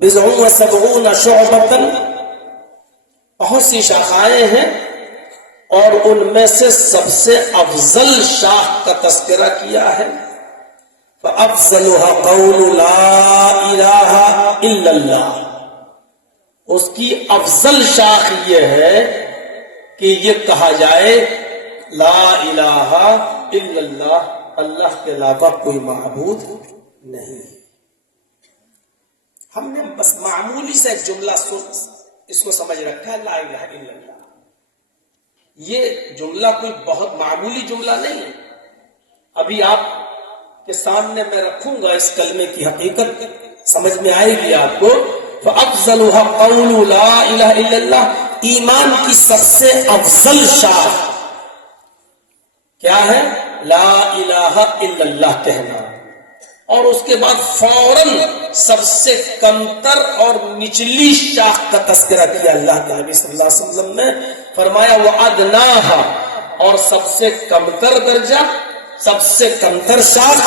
بضع و سبعون شعبۃ، بہت سی شاخائیں ہیں، اور ان میں سے سب سے افضل شاخ کا تذکرہ کیا ہے۔ فَأَفْضَلُهَا قَوْلُ لَا إِلَٰهَ إِلَّا اللَّهُ، اس کی افضل شاخ یہ ہے کہ یہ کہا جائے لا الہ الا اللہ، اللہ کے علاوہ کوئی معبود نہیں۔ ہم نے بس معمولی سے ایک جملہ اس کو سمجھ رکھا ہے، لا الہ الا اللہ۔ یہ جملہ کوئی بہت معمولی جملہ نہیں ہے۔ ابھی آپ کے سامنے میں رکھوں گا اس کلمے کی حقیقت، سمجھ میں آئے گی آپ کو۔ فَأَفْضَلُهَا قَوْلُ لَا إِلَهَ إِلَّا اللَّهُ، ایمان کی سب سے افضل شاخ کیا ہے؟ لا الہ الا اللہ کہنا، اور اس کے بعد فوراً سب سے کمتر اور نچلی شاخ کا تذکرہ کیا اللہ کے نبی صلی اللہ علیہ وسلم نے، فرمایا وَأَدْنَاهَا، اور سب سے کمتر درجہ، سب سے کمتر شاخ،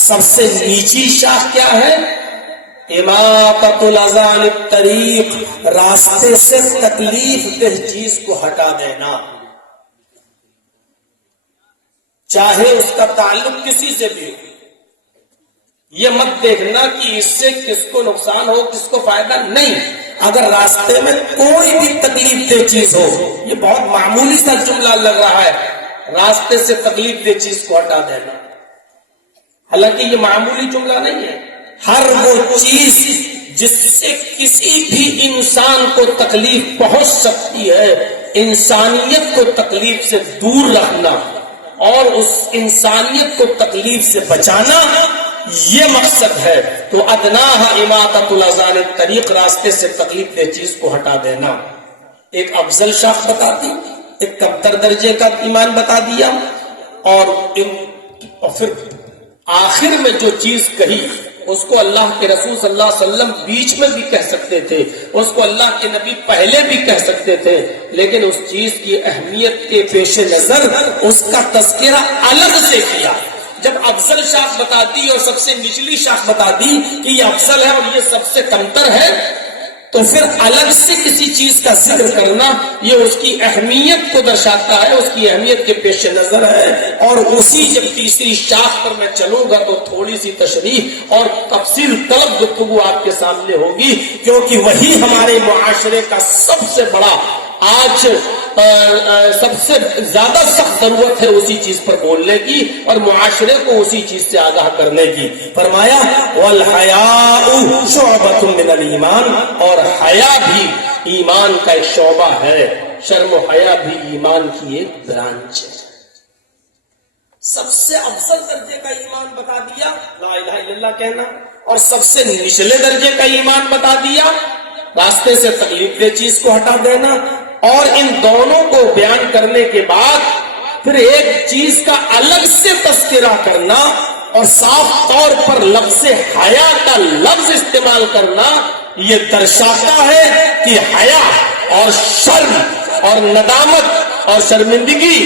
سب سے نیچی شاخ کیا ہے؟ اماطۃ الاذى عن الطریق، راستے سے تکلیف دہ چیز کو ہٹا دینا، چاہے اس کا تعلق کسی سے بھی ہو۔ یہ مت دیکھنا کہ اس سے کس کو نقصان ہو کس کو فائدہ، نہیں، اگر راستے میں کوئی بھی تکلیف دہ چیز ہو، یہ بہت معمولی سا جملہ لگ رہا ہے، راستے سے تکلیف دہ چیز کو ہٹا دینا، حالانکہ یہ معمولی جملہ نہیں ہے۔ ہر وہ چیز جس سے کسی بھی انسان کو تکلیف پہنچ سکتی ہے، انسانیت کو تکلیف سے دور رکھنا اور اس انسانیت کو تکلیف سے بچانا، یہ مقصد ہے۔ تو ادناہا اماطۃ الاذى عن الطریق، راستے سے تکلیف دہ چیز کو ہٹا دینا، ایک افضل شاخ بتا دی، ایک کمتر درجے کا ایمان بتا دیا، اور پھر آخر میں جو چیز کہی اس کو اللہ کے رسول صلی اللہ علیہ وسلم بیچ میں بھی کہہ سکتے تھے، اس کو اللہ کے نبی پہلے بھی کہہ سکتے تھے، لیکن اس چیز کی اہمیت کے پیش نظر اس کا تذکرہ الگ سے کیا۔ جب افضل شاخ بتا دی اور سب سے نچلی شاخ بتا دی کہ یہ افضل ہے اور یہ سب سے کمتر ہے، تو پھر الگ سے کسی چیز کا ذکر کرنا یہ اس کی اہمیت کو درشاتا ہے، اس کی اہمیت کے پیش نظر ہے۔ اور اسی جب تیسری شاخ پر میں چلوں گا تو تھوڑی سی تشریح اور تفصیل طلب گفتگو آپ کے سامنے ہوگی، کیونکہ وہی ہمارے معاشرے کا سب سے بڑا آج سب سے زیادہ سخت ضرورت ہے اسی چیز پر بولنے کی اور معاشرے کو اسی چیز سے آگاہ کرنے کی۔ فرمایا وَالْحَيَاءُ شُعْبَةٌ مِّنَ الْإِيمَانِ، اور حیا بھی ایمان کا ایک شعبہ ہے، شرم و حیا بھی ایمان کی ایک برانچ ہے۔ سب سے افضل درجے کا ایمان بتا دیا لا الہ الا اللہ کہنا، اور سب سے نچلے درجے کا ایمان بتا دیا راستے سے تکلیف دہ چیز کو ہٹا دینا، اور ان دونوں کو بیان کرنے کے بعد پھر ایک چیز کا الگ سے تذکرہ کرنا اور صاف طور پر لفظ حیا کا لفظ استعمال کرنا، یہ درشاتا ہے کہ حیا اور شرم اور ندامت اور شرمندگی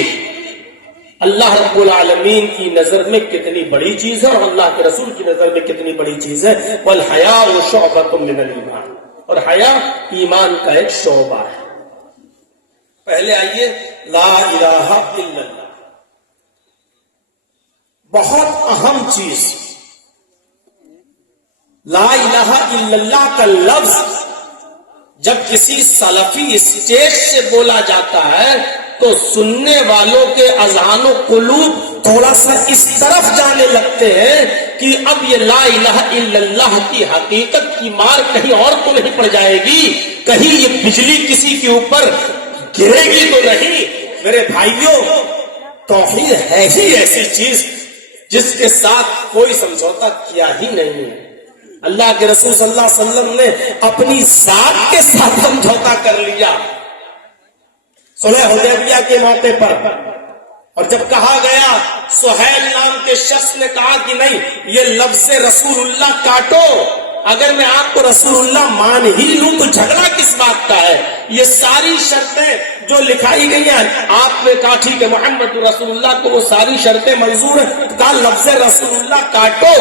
اللہ رب العالمین کی نظر میں کتنی بڑی چیز ہے اور اللہ کے رسول کی نظر میں کتنی بڑی چیز ہے۔ وَالْحَيَاءُ شُعْبَةٌ مِّنَ الْإِيمَانِ، اور حیا ایمان کا ایک شعبہ ہے۔ پہلے آئیے لا الہ الا اللہ، بہت اہم چیز۔ لا الہ الا اللہ کا لفظ جب کسی سلفی اسٹیج سے بولا جاتا ہے تو سننے والوں کے اذہان و قلوب تھوڑا سا اس طرف جانے لگتے ہیں کہ اب یہ لا الہ الا اللہ کی حقیقت کی مار کہیں اور تو نہیں پڑ جائے گی، کہیں یہ بجلی کسی کے اوپر گرے گی تو نہیں۔ میرے بھائیوں، توحید ہے ہی ایسی چیز جس کے ساتھ کوئی سمجھوتا کیا ہی نہیں ہے۔ اللہ کے رسول صلی اللہ علیہ وسلم نے اپنی ذات کے ساتھ سمجھوتا کر لیا صلح حدیبیہ کے موقع پر، اور جب کہا گیا سہیل نام کے شخص نے کہا کہ نہیں، یہ لفظ رسول اللہ کاٹو، اگر میں آپ کو رسول اللہ مان ہی لوں تو جھگڑا کس بات کا ہے؟ یہ ساری شرطیں جو لکھائی گئی ہیں آپ نے کاٹھی کہ محمد رسول اللہ کو وہ ساری شرطیں منظور ہیں، کہا لفظ رسول اللہ کاٹو،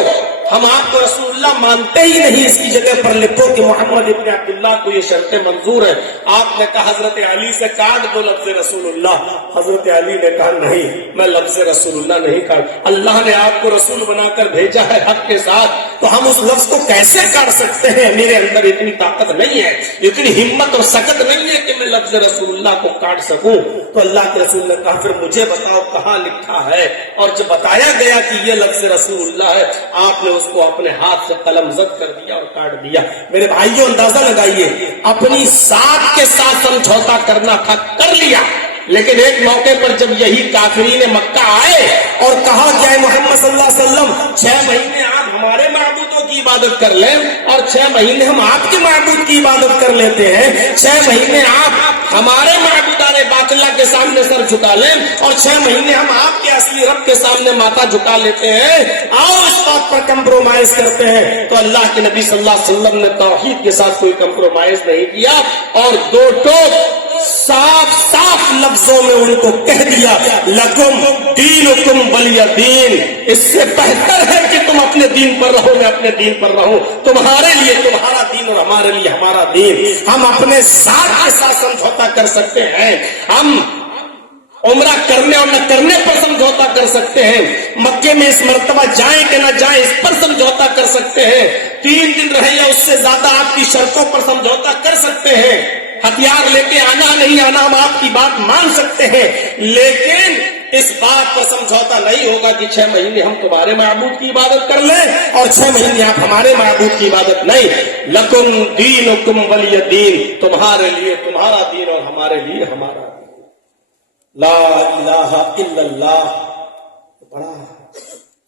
ہم آپ کو رسول اللہ اللہ مانتے ہی نہیں، اس کی جگہ پر لکھو کہ محمد ابن عبداللہ کو یہ شرطیں منظور ہے۔ آپ نے کہا حضرت علی سے کاٹ دو لفظ رسول اللہ، حضرت علی نے کہا نہیں، میں لفظ رسول اللہ نہیں کاٹ، اللہ نے آپ کو رسول بنا کر بھیجا ہے حق کے ساتھ، تو ہم اس لفظ کو کیسے کاٹ سکتے ہیں؟ میرے اندر اتنی طاقت نہیں ہے، اتنی ہمت اور سکت نہیں ہے کہ میں لفظ رسول اللہ کو کاٹ سکوں۔ تو اللہ کے رسول نے کہا پھر مجھے بتاؤ کہاں لکھا ہے، اور جب بتایا گیا کہ یہ لفظ رسول اللہ ہے، آپ نے اس کو اپنے ہاتھ سے قلم زد کر دیا اور کاٹ دیا۔ میرے بھائیوں اندازہ لگائیے، اپنی ذات کے ساتھ سمجھوتا کرنا تھا، کر لیا، لیکن ایک موقع پر جب یہی کافرین مکہ آئے اور کہا کہ اے محمد صلی اللہ علیہ وسلم 6 مہینے آپ ہمارے معبودوں کی عبادت کر لیں اور 6 مہینے ہم آپ کے معبود کی عبادت کر لیتے ہیں، 6 مہینے آپ ہمارے معبودان باطلہ کے سامنے سر جھکا لیں اور 6 مہینے ہم آپ کے اصلی رب کے سامنے ماتھا جھکا لیتے ہیں، آؤ اس بات پر کمپرومائز کرتے ہیں۔ تو اللہ کے نبی صلی اللہ علیہ وسلم نے توحید کے ساتھ کوئی کمپرومائز نہیں کیا اور دو ٹوک صاف صاف لفظوں میں ان کو کہہ دیا لکم دینکم ولی دین، اس سے بہتر ہے کہ تم اپنے دین پر رہو، میں اپنے دین پر رہوں، تمہارے لیے تمہارا دین اور ہمارے لیے ہمارا دین۔ ہم اپنے ذات کے ساتھ سمجھوتا کر سکتے ہیں، ہم عمرہ کرنے اور نہ کرنے پر سمجھوتا کر سکتے ہیں، مکے میں اس مرتبہ جائیں کہ نہ جائیں اس پر سمجھوتا کر سکتے ہیں، 3 دن رہے یا اس سے زیادہ آپ کی شرطوں پر سمجھوتا کر سکتے ہیں، ہتھیار لے کے آنا نہیں آنا ہم آپ کی بات مان سکتے ہیں، لیکن اس بات پر سمجھوتا نہیں ہوگا کہ 6 مہینے ہم تمہارے معبود کی عبادت کر لیں اور 6 مہینے آپ ہمارے معبود کی عبادت نہیں۔ لکم دینکم ولی دین، تمہارے لیے تمہارا دین اور ہمارے لیے ہمارا دین۔ لا الہ الا اللہ بڑا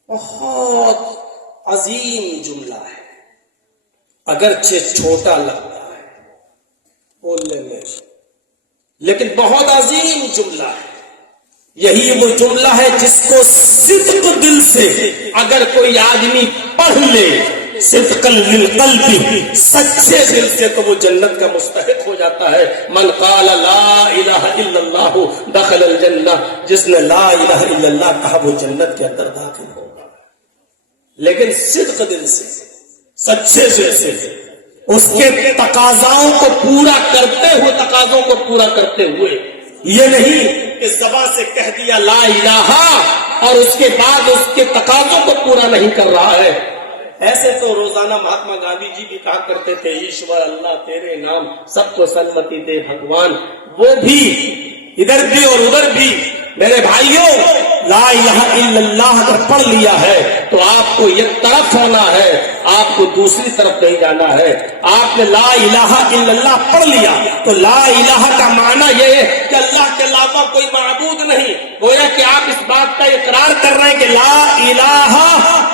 بہت عظیم جملہ ہے، اگرچہ چھوٹا لگتا ہے بولنے میں، لیکن بہت عظیم جملہ ہے۔ یہی وہ جملہ ہے جس کو صدق دل سے اگر کوئی آدمی پڑھ لے، صدق للقلب، سچے دل سے، تو وہ جنت کا مستحق ہو جاتا ہے۔ من قال لا الہ الا اللہ دخل الجنہ، جس نے لا الہ الا اللہ کہا وہ جنت کے اندر داخل ہوگا، لیکن صدق دل سے، سچے دل سے، اس کے تقاضاؤں کو پورا کرتے ہوئے، تقاضوں کو پورا کرتے ہوئے، یہ نہیں کہ زبان سے کہہ دیا لا الہ اور اس کے بعد اس کے تقاضوں کو پورا نہیں کر رہا ہے۔ ایسے تو روزانہ مہاتما گاندھی جی بھی کہا کرتے تھے ایشور اللہ تیرے نام سب کو سلمتی دے بھگوان، وہ بھی ادھر بھی اور ادھر بھی۔ میرے بھائیوں، لا الہ الا اللہ اگر پڑھ لیا ہے تو آپ کو یہ طرف ہونا ہے، آپ کو دوسری طرف نہیں جانا ہے۔ آپ نے لا الہ الا اللہ پڑھ لیا تو لا الہ کا معنی یہ ہے کہ اللہ کے علاوہ کوئی معبود نہیں، گویا کہ آپ اس بات کا اقرار کر رہے ہیں کہ لا الہ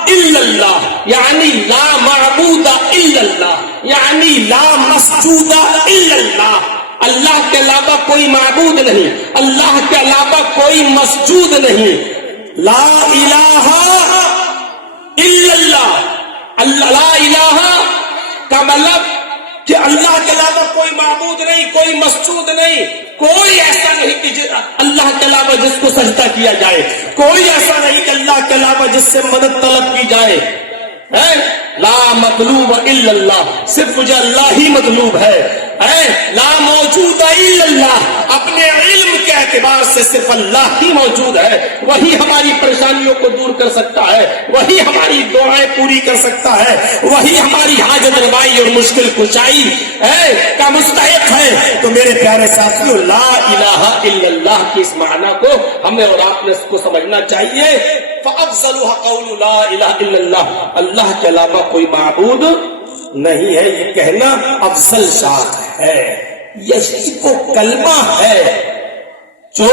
الا اللہ یعنی لا معبود الا اللہ، یعنی لا مسجود الا اللہ، اللہ کے علاوہ کوئی معبود نہیں، اللہ کے علاوہ کوئی مسجود نہیں۔ لا الہ الا اللہ، لا الہ کا مطلب کہ اللہ کے علاوہ کوئی معبود نہیں، کوئی مسجود نہیں، کوئی ایسا نہیں کہ اللہ کے علاوہ جس کو سجدہ کیا جائے، کوئی ایسا نہیں کہ اللہ کے علاوہ جس سے مدد طلب کی جائے۔ لا مطلوب الا اللہ، صرف مجھے اللہ ہی مطلوب ہے۔ لا موجود الا اللہ، اپنے علم کے اعتبار سے صرف اللہ ہی موجود ہے، وہی ہماری پریشانیوں کو دور کر سکتا ہے، وہی ہماری دعائیں پوری کر سکتا ہے، وہی ہماری حاجت روائی اور مشکل کشائی کا مستحق ہے۔ تو میرے پیارے ساتھیوں، لا الہ الا اللہ کی اس معنی کو ہمیں اور آپ نے اس کو سمجھنا چاہیے۔ فَأَفْضَلُهَا قَوْلُ لَا إِلَهَ إِلَّا اللَّهُ، اللہ کے علاوہ کوئی معبود نہیں ہے، یہ کہنا افضل ذات ہے، یہی کو کلمہ ہے جو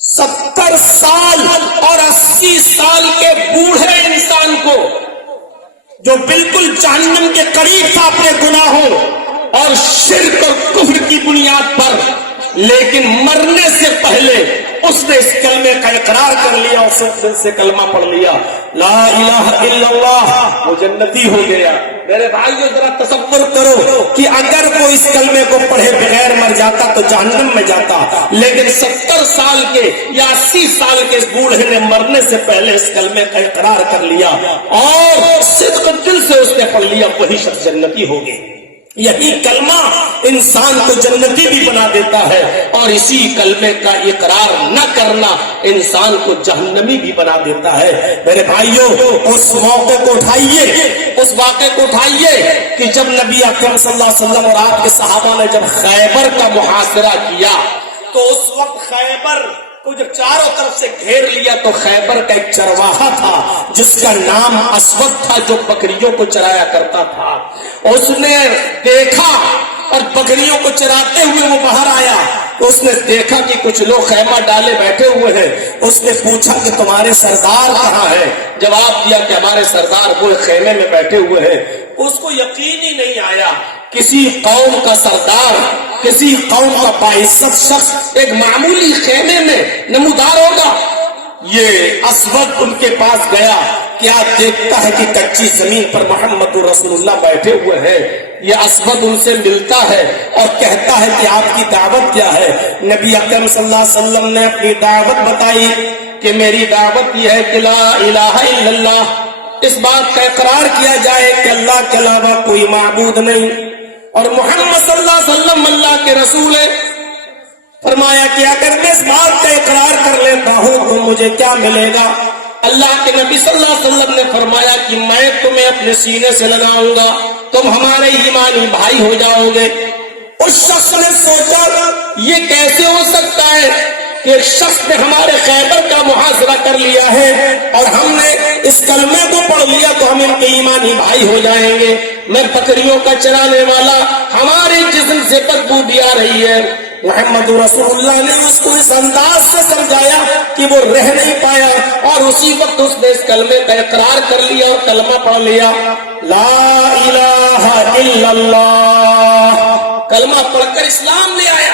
70 سال اور 80 سال کے بوڑھے انسان کو جو بالکل جہنم کے قریب تھا اپنے گناہوں اور شرک اور کفر کی بنیاد پر، لیکن مرنے سے پہلے اس نے اس کلمے کا اقرار کر لیا، اس دل سے کلمہ پڑھ لیا، لا الہ الا اللہ وہ جنتی ہو گیا۔ میرے بھائیو ذرا تصور کرو کہ اگر وہ اس کلمے کو پڑھے بغیر مر جاتا تو جہنم میں جاتا، لیکن 70 سال کے یا 80 سال کے اس بوڑھے نے مرنے سے پہلے اس کلمے کا اقرار کر لیا اور صدق دل سے اس نے پڑھ لیا، وہی شخص جنتی ہو گئے۔ یہی کلمہ انسان کو جنتی بھی بنا دیتا ہے، اور اسی کلمے کا اقرار نہ کرنا انسان کو جہنمی بھی بنا دیتا ہے۔ میرے بھائیوں، اس موقع کو اٹھائیے، اس واقعے کو اٹھائیے کہ جب نبی اکرم صلی اللہ علیہ وسلم اور آپ کے صحابہ نے جب خیبر کا محاصرہ کیا تو اس وقت خیبر کو جب چاروں طرف سے گھیر لیا تو خیبر کا ایک چرواہا تھا جس کا نام اسود تھا، جو بکریوں کو چرایا کرتا تھا۔ اس نے دیکھا اور بکریوں کو چراتے ہوئے وہ باہر آیا تو اس نے دیکھا کہ کچھ لوگ خیمہ ڈالے بیٹھے ہوئے ہیں۔ اس نے پوچھا کہ تمہارے سردار کہاں ہے؟ جواب دیا کہ ہمارے سردار وہ خیمے میں بیٹھے ہوئے ہیں۔ اس کو یقین ہی نہیں آیا کسی قوم کا سردار، کسی قوم کا باعزت شخص ایک معمولی خیمے میں نمودار ہوگا۔ یہ اسود ان کے پاس گیا، کیا دیکھتا ہے کہ کچی زمین پر محمد رسول اللہ بیٹھے ہوئے ہیں۔ یہ اسود ان سے ملتا ہے اور کہتا ہے کہ آپ کی دعوت کیا ہے؟ نبی اکرم صلی اللہ علیہ وسلم نے اپنی دعوت بتائی کہ میری دعوت یہ ہے کہ لا الہ الا اللہ، اس بات کا اقرار کیا جائے کہ اللہ کے علاوہ کوئی معبود نہیں اور محمد صلی اللہ علیہ وسلم اللہ کے رسول ہے۔ فرمایا کہ اگر میں اس بات کا اقرار کر لیتا ہوں تو مجھے کیا ملے گا؟ اللہ کے نبی صلی اللہ علیہ وسلم نے فرمایا کہ میں تمہیں اپنے سینے سے لگاؤں گا، تم ہمارے ایمانی بھائی ہو جاؤ گے۔ اس شخص نے سوچا یہ کیسے ہو سکتا ہے کہ ایک شخص نے ہمارے خیبر کا محاصرہ کر لیا ہے اور ہم نے اس کلمے کو پڑھ لیا تو ہم ان کے ایمانی بھائی ہو جائیں گے۔ میں بکریوں کا چرانے والا، ہمارے جسم سے بدبو بھی آ رہی ہے۔ محمد رسول اللہ نے اس کو اس انداز سے سمجھایا کہ وہ رہ نہیں پایا اور اسی وقت اس نے اس کلمے کا اقرار کر لیا اور کلمہ پڑھ لیا، لا الہ الا اللہ، کلمہ پڑھ کر اسلام لے آیا۔